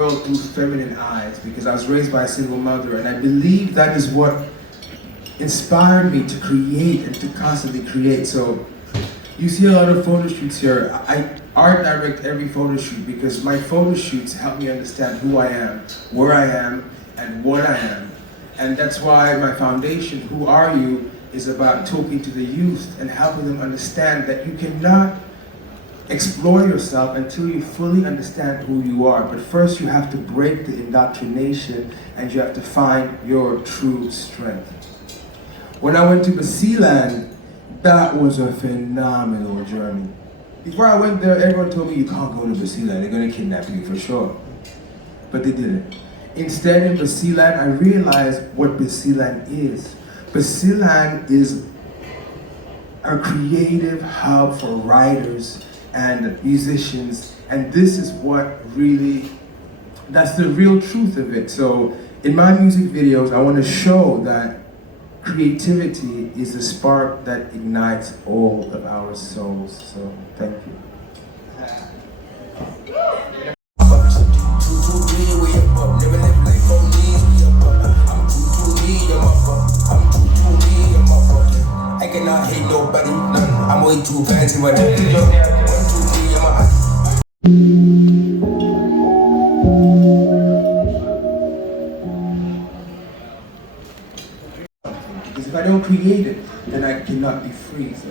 world through feminine eyes because I was raised by a single mother, and I believe that is what inspired me to create and to constantly create. So you see a lot of photo shoots here. I art direct every photo shoot because my photo shoots help me understand who I am, where I am, and what I am. And that's why my foundation, Who Are You, is about talking to the youth and helping them understand that you cannot explore yourself until you fully understand who you are. But first you have to break the indoctrination and you have to find your true strength. When I went to Basilan, that was a phenomenal journey. Before I went there, everyone told me you can't go to Basilan, they're gonna kidnap you for sure. But they didn't. Instead in Basilan, I realized what Basilan is. Basilan is a creative hub for writers and musicians, and this is what really, that's the real truth of it. So in my music videos, I want to show that creativity is the spark that ignites all of our souls. So thank you. I cannot hate nobody, I'm way too fancy with it. Because if I don't create it, then I cannot be free. So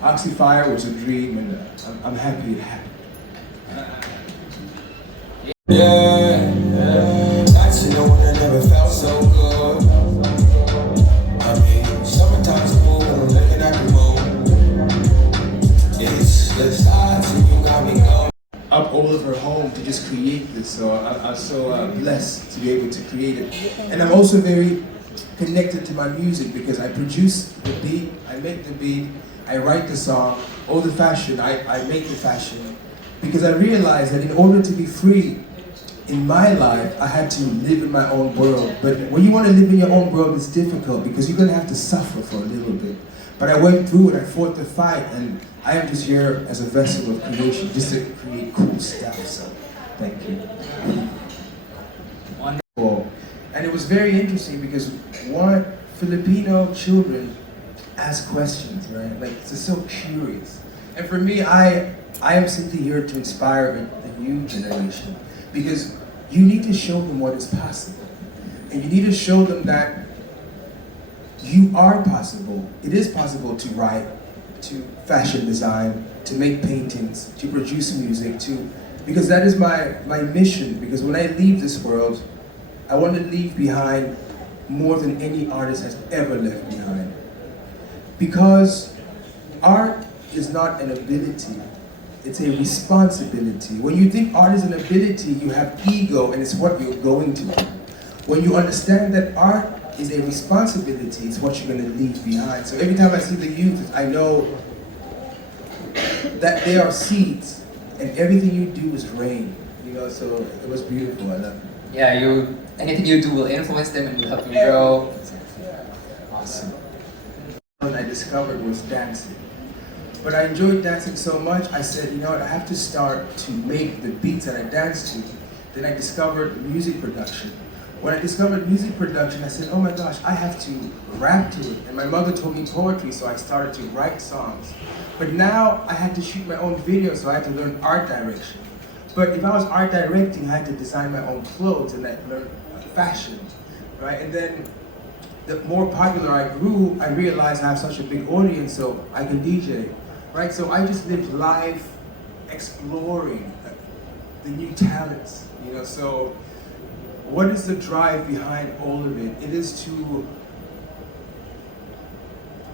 Oxyfire was a dream, and I'm happy it happened. Yeah, that's the one that never felt so good. I mean, summertime's cool when I'm looking at the moon. It's the stars and you got me going. Up all of her home to just create this, so I'm so blessed to be able to create it. And I'm also very connected to my music because I produce the beat, I make the beat, I write the song, all the fashion, I make the fashion. Because I realized that in order to be free in my life, I had to live in my own world. But when you want to live in your own world, it's difficult because you're going to have to suffer for a little bit. But I went through it, I fought the fight, and I am just here as a vessel of creation, just to create cool stuff, so thank you. Wonderful. And it was very interesting because Filipino children ask questions, right? Like, it's just so curious. And for me, I am simply here to inspire the new generation because you need to show them what is possible. And you need to show them that you are possible. It is possible to write, to fashion design, to make paintings, to produce music, because that is my mission. Because when I leave this world, I want to leave behind more than any artist has ever left behind. Because art is not an ability, it's a responsibility. When you think art is an ability, you have ego and it's what you're going to do. When you understand that art is a responsibility, it's what you're going to leave behind. So every time I see the youth, I know that they are seeds and everything you do is rain. You know, so it was beautiful. I love it. Yeah, anything you do will influence them and will help them grow. Awesome. What I discovered was dancing. But I enjoyed dancing so much, I said, you know what, I have to start to make the beats that I dance to. Then I discovered music production. When I discovered music production, I said, oh my gosh, I have to rap to it. And my mother told me poetry, so I started to write songs. But now I had to shoot my own videos, so I had to learn art direction. But if I was art directing, I had to design my own clothes and I learned fashion, right? And then the more popular I grew, I realized I have such a big audience, so I can DJ, right? So I just lived life exploring the new talents, you know? So what is the drive behind all of it? It is to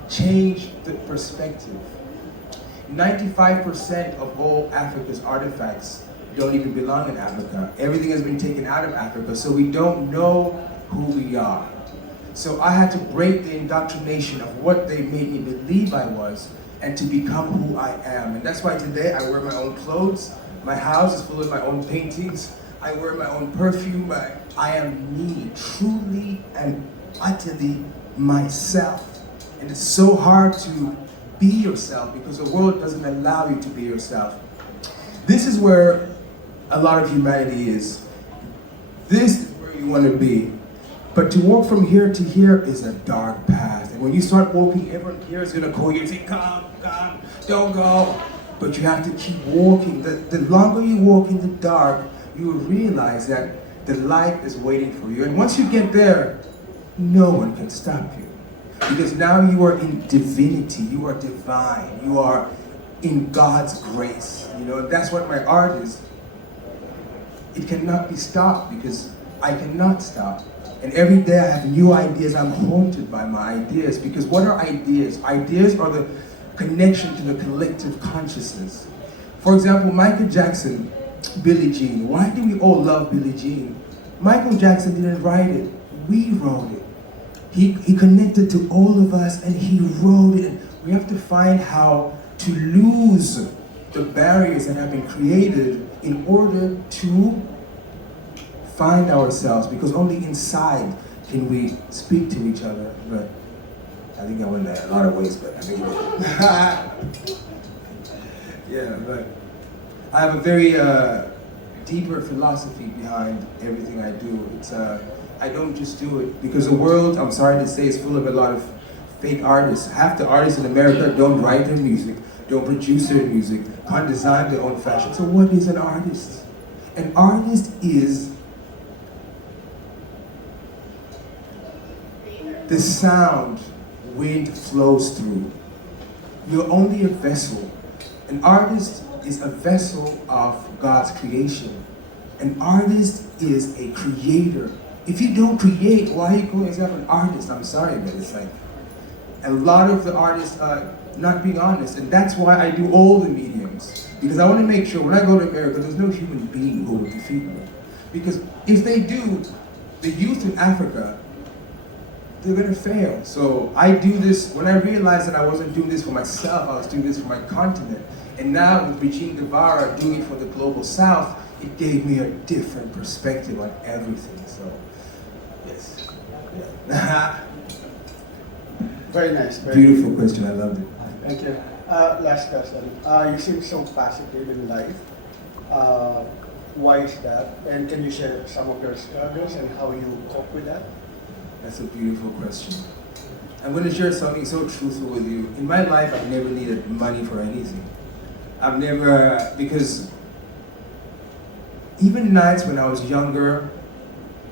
change the perspective. 95% of all Africa's artifacts don't even belong in Africa. Everything has been taken out of Africa, so we don't know who we are. So I had to break the indoctrination of what they made me believe I was and to become who I am. And that's why today I wear my own clothes. My house is full of my own paintings. I wear my own perfume. I am me, truly and utterly myself. And it's so hard to be yourself because the world doesn't allow you to be yourself. This is where a lot of humanity is. this is where you want to be. But to walk from here to here is a dark path. And when you start walking, everyone here is going to call you and say, come, don't go. But you have to keep walking. The longer you walk in the dark, you will realize that the light is waiting for you. And once you get there, no one can stop you. Because now you are in divinity, you are divine, you are in God's grace. You know, that's what my art is. It cannot be stopped because I cannot stop. And every day I have new ideas. I'm haunted by my ideas. Because what are ideas? Ideas are the connection to the collective consciousness. For example, Michael Jackson, Billie Jean. Why do we all love Billie Jean? Michael Jackson didn't write it. We wrote it. He connected to all of us and he wrote it. We have to find how to lose the barriers that have been created in order to find ourselves, because only inside can we speak to each other. But I think I went a lot of ways, but I think yeah, but I have a very deeper philosophy behind everything I do. It's I don't just do it because the world, I'm sorry to say, is full of a lot of fake artists. Half the artists in America don't write their music, don't produce their music, can't design their own fashion. So what is an artist? An artist is the sound wind flows through. You're only a vessel. An artist is a vessel of God's creation. An artist is a creator. If you don't create, why are you calling yourself an artist? I'm sorry, but it's like a lot of the artists are not being honest. And that's why I do all the mediums. Because I want to make sure when I go to America, there's no human being who will defeat me. Because if they do, the youth in Africa, they're gonna fail. So I do this, when I realized that I wasn't doing this for myself, I was doing this for my continent. And now with Regine Guevara doing it for the global south, it gave me a different perspective on everything. So, yes. Yeah. Very nice. Beautiful question, I loved it. Thank you. Last question. You seem so positive in life. Why is that? And can you share some of your struggles and how you cope with that? That's a beautiful question. I'm going to share something so truthful with you. In my life, I've never needed money for anything. I've never, because even nights when I was younger,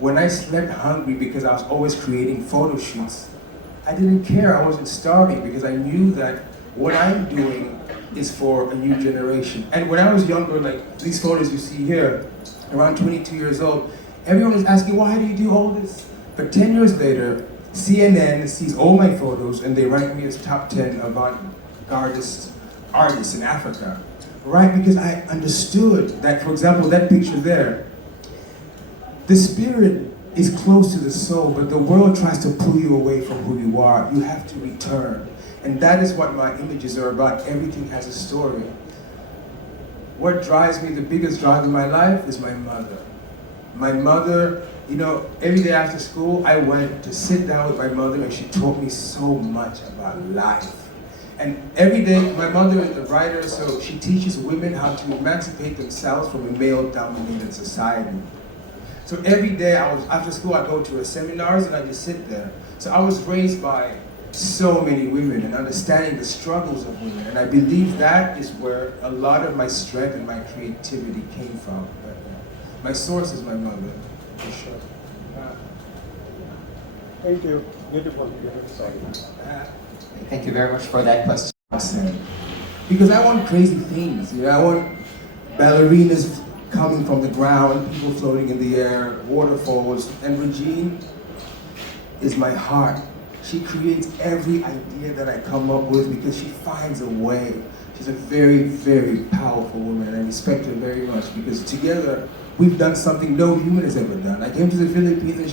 when I slept hungry because I was always creating photo shoots, I didn't care. I wasn't starving because I knew that what I'm doing is for a new generation. And when I was younger, like these photos you see here, around 22 years old, everyone was asking, why do you do all this? But 10 years later, CNN sees all my photos and they rank me as top 10 avant-garde artists in Africa. Right, because I understood that, for example, that picture there, the spirit is close to the soul, but the world tries to pull you away from who you are. You have to return. And that is what my images are about. Everything has a story. What drives me, the biggest drive in my life is my mother. My mother, you know, every day after school, I went to sit down with my mother and she taught me so much about life. And every day, my mother is a writer, so she teaches women how to emancipate themselves from a male-dominated society. So every day, after school, I go to her seminars and I just sit there. So I was raised by so many women and understanding the struggles of women. And I believe that is where a lot of my strength and my creativity came from. But my source is my mother, for sure. Thank you. Beautiful. Thank you very much for that question. Because I want crazy things, you know, I want ballerinas coming from the ground, people floating in the air, waterfalls, and Regine is my heart. She creates every idea that I come up with because she finds a way. She's a very, very powerful woman and I respect her very much because together we've done something no human has ever done. I came to the Philippines and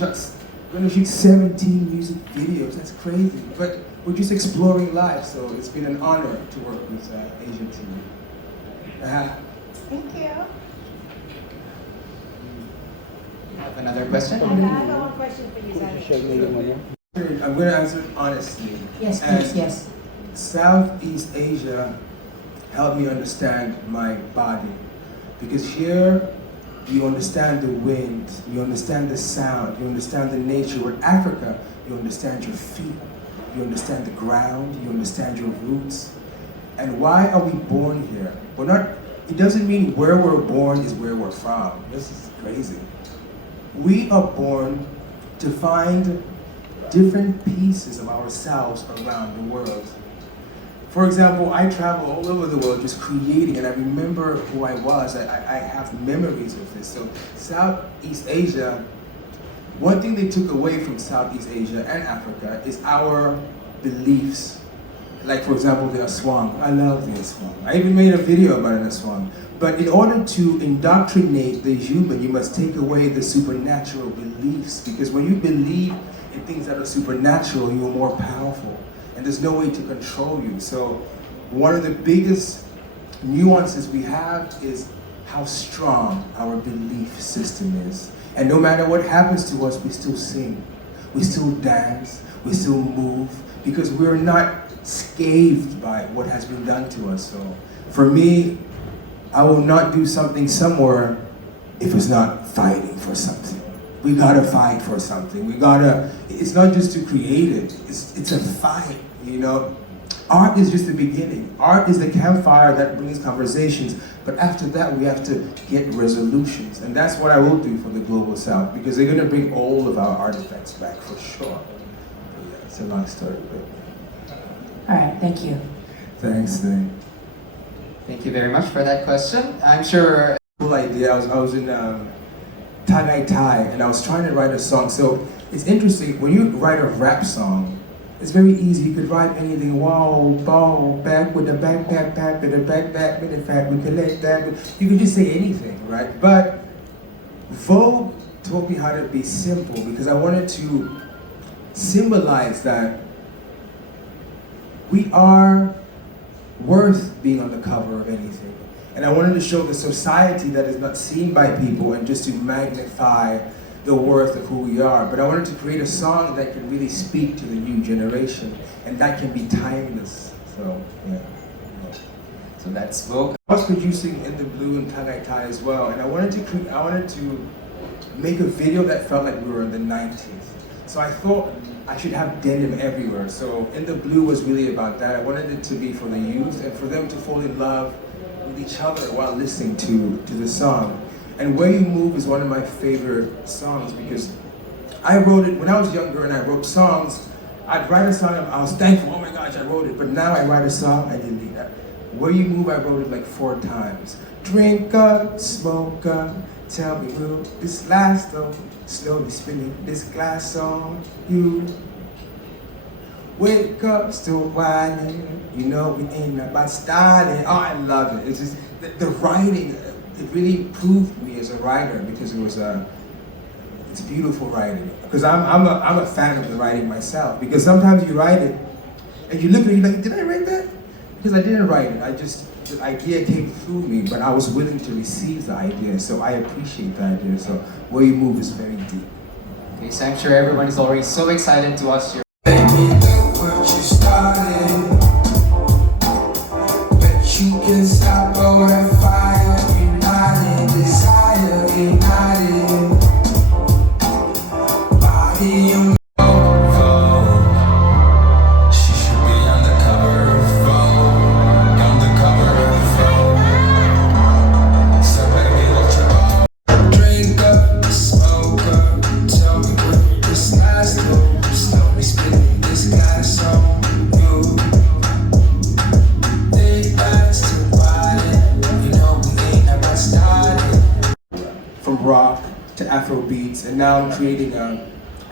we're gonna shoot 17 music videos, that's crazy. But we're just exploring life, so it's been an honor to work with Asian team. Thank you. You have another question? I have one question for you, Xander. I'm going to answer it honestly. Yes, And please, yes. Southeast Asia helped me understand my body. Because here, you understand the wind, you understand the sound, you understand the nature. With Africa, you understand your feet, you understand the ground, you understand your roots. And why are we born here? We're not, it doesn't mean where we're born is where we're from. This is crazy. We are born to find different pieces of ourselves around the world. For example, I travel all over the world just creating, and I remember who I was. I have memories of this. So Southeast Asia, one thing they took away from Southeast Asia and Africa is our beliefs. Like, for example, the Aswang. I love the Aswang. I even made a video about an Aswang. But in order to indoctrinate the human, you must take away the supernatural beliefs. Because when you believe in things that are supernatural, you're more powerful. And there's no way to control you. So one of the biggest nuances we have is how strong our belief system is. And no matter what happens to us, we still sing, we still dance, we still move, because we're not scathed by what has been done to us. So for me, I will not do something somewhere if it's not fighting for something. We gotta fight for something. We gotta, it's not just to create it, it's a fight, you know? Art is just the beginning. Art is the campfire that brings conversations, but after that we have to get resolutions. And that's what I will do for the Global South, because they're gonna bring all of our artifacts back for sure. Yeah, it's a long story, but. All right, thank you. Thanks, Dave. Thank you very much for that question. I'm sure. Cool idea. I was in Tagaytay and I was trying to write a song. So it's interesting when you write a rap song. It's very easy. You could write anything. Wow, bow, back with the back, with the back, with the fat. We collect that. You could just say anything, right? But Vogue taught me how to be simple because I wanted to symbolize that we are worth being on the cover of anything. And I wanted to show the society that is not seen by people and just to magnify the worth of who we are. But I wanted to create a song that can really speak to the new generation and that can be timeless. So, yeah. So that's Vogue. I was producing In the Blue and Tagaytay as well, and I wanted to make a video that felt like we were in the 90s. So I thought I should have denim everywhere. So In the Blue was really about that. I wanted it to be for the youth and for them to fall in love with each other while listening to the song. And Where You Move is one of my favorite songs because I wrote it when I was younger and I wrote songs. I'd write a song, I was thankful, oh my gosh, I wrote it. But now I write a song, I delete it. Where You Move, I wrote it like 4 times. Drink up, smoke up, tell me will this last though? Slowly spinning this glass on you. Wake up, still whining. You know we ain't about starting. Oh, I love it. It's just the writing. It really improved me as a writer because it's beautiful writing. Because I'm a fan of the writing myself. Because sometimes you write it and you look at it, you're like, did I write that? Because I didn't write it. The idea came through me, but I was willing to receive the idea. So I appreciate the idea. So Where You Move is very deep. Okay, so I'm sure everyone is already so excited to watch your. Baby, look what you started. Bet you can stop all that fire. United, desire, ignited. Body on she should be on the cover of Vogue. On the cover of Vogue. So baby, what you want? Drink up, smoke up. Tell me when this last go. Slowly spinning this glass on you. They asked to ride. You know we ain't never started. From rock to Afro beats, and now I'm creating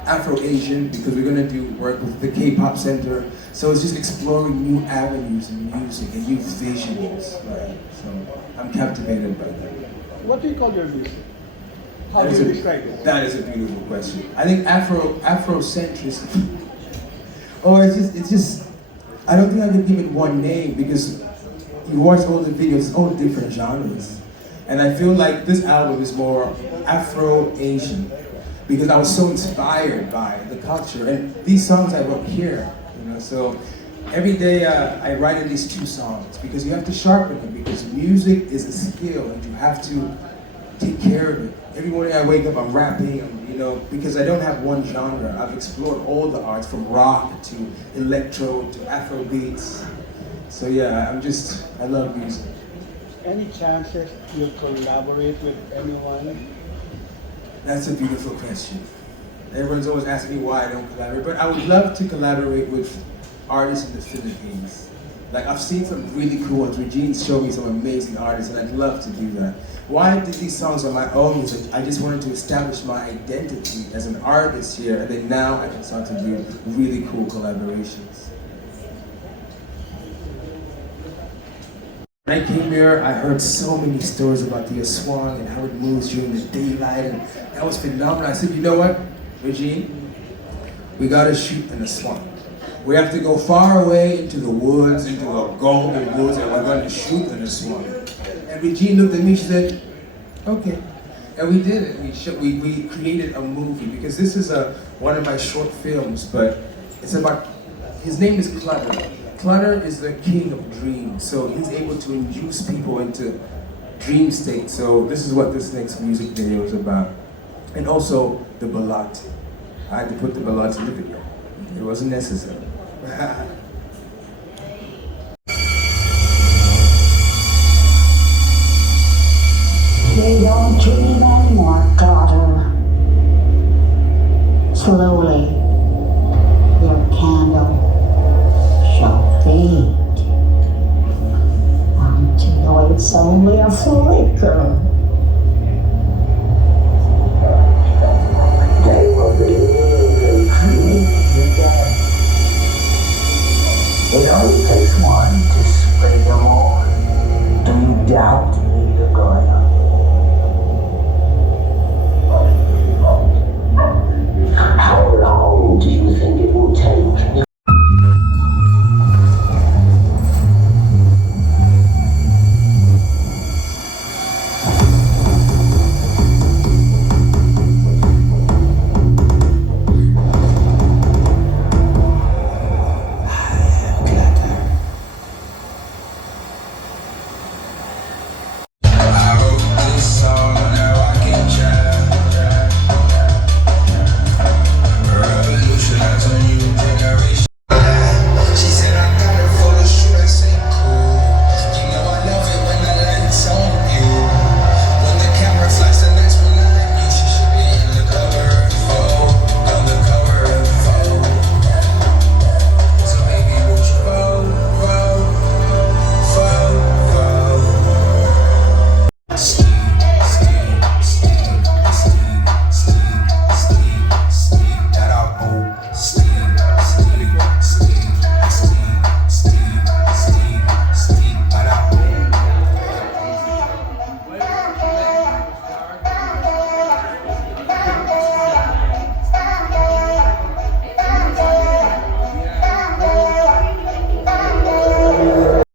Afro-Asian because we're gonna do work with the K-pop Center. So it's just exploring new avenues in music and new visuals, right? So I'm captivated by that. What do you call your music? How That do is you a- describe it? That is a beautiful question. I think Afrocentrism. Or it's just, I don't think I can give it one name because you watch all the videos, it's all different genres. And I feel like this album is more Afro-Asian because I was so inspired by the culture. And these songs I wrote here, you know, so every day I write at least 2 songs because you have to sharpen them because music is a skill and you have to take care of it. Every morning I wake up, I'm rapping, because I don't have one genre. I've explored all the arts from rock to electro to Afro beats. So yeah, I love music. Any chances you collaborate with anyone? That's a beautiful question. Everyone's always asking me why I don't collaborate, but I would love to collaborate with artists in the Philippines. Like I've seen some really cool ones. Regine's showed me some amazing artists, and I'd love to do that. Why I did these songs on my own is that I just wanted to establish my identity as an artist here, and then now I can start to do really cool collaborations. When I came here, I heard so many stories about the Aswang and how it moves during the daylight, and that was phenomenal. I said, you know what, Regine, we gotta shoot an Aswang. We have to go far away into the woods, into the golden woods, and we're going to shoot an Aswang. And Regine looked at me, she said, okay. And we did it. We created a movie, because this is one of my short films, but it's about, his name is Clutter. Clutter is the king of dreams, so he's able to induce people into dream states. So this is what this next music video is about. And also the ballad. I had to put the ballad in the video. It wasn't necessary. We don't dream anymore, daughter. Slowly, your candle shall fade until it's only a flicker. They will be created again. It only takes one to spread them all. Do you doubt me, you're going on? How long do you think it will take?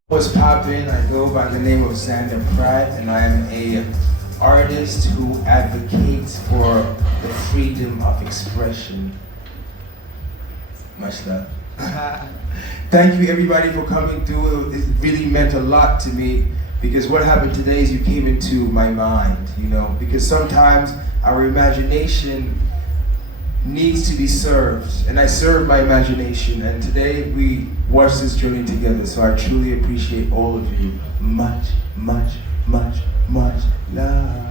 What's poppin'? I go by the name of Xander Pratt, and I am an artist who advocates for the freedom of expression. Much love. Thank you everybody for coming through. It really meant a lot to me, because what happened today is you came into my mind, because sometimes our imagination needs to be served, and I serve my imagination, and today we watched this journey together, so I truly appreciate all of you. Much, much, much, much love.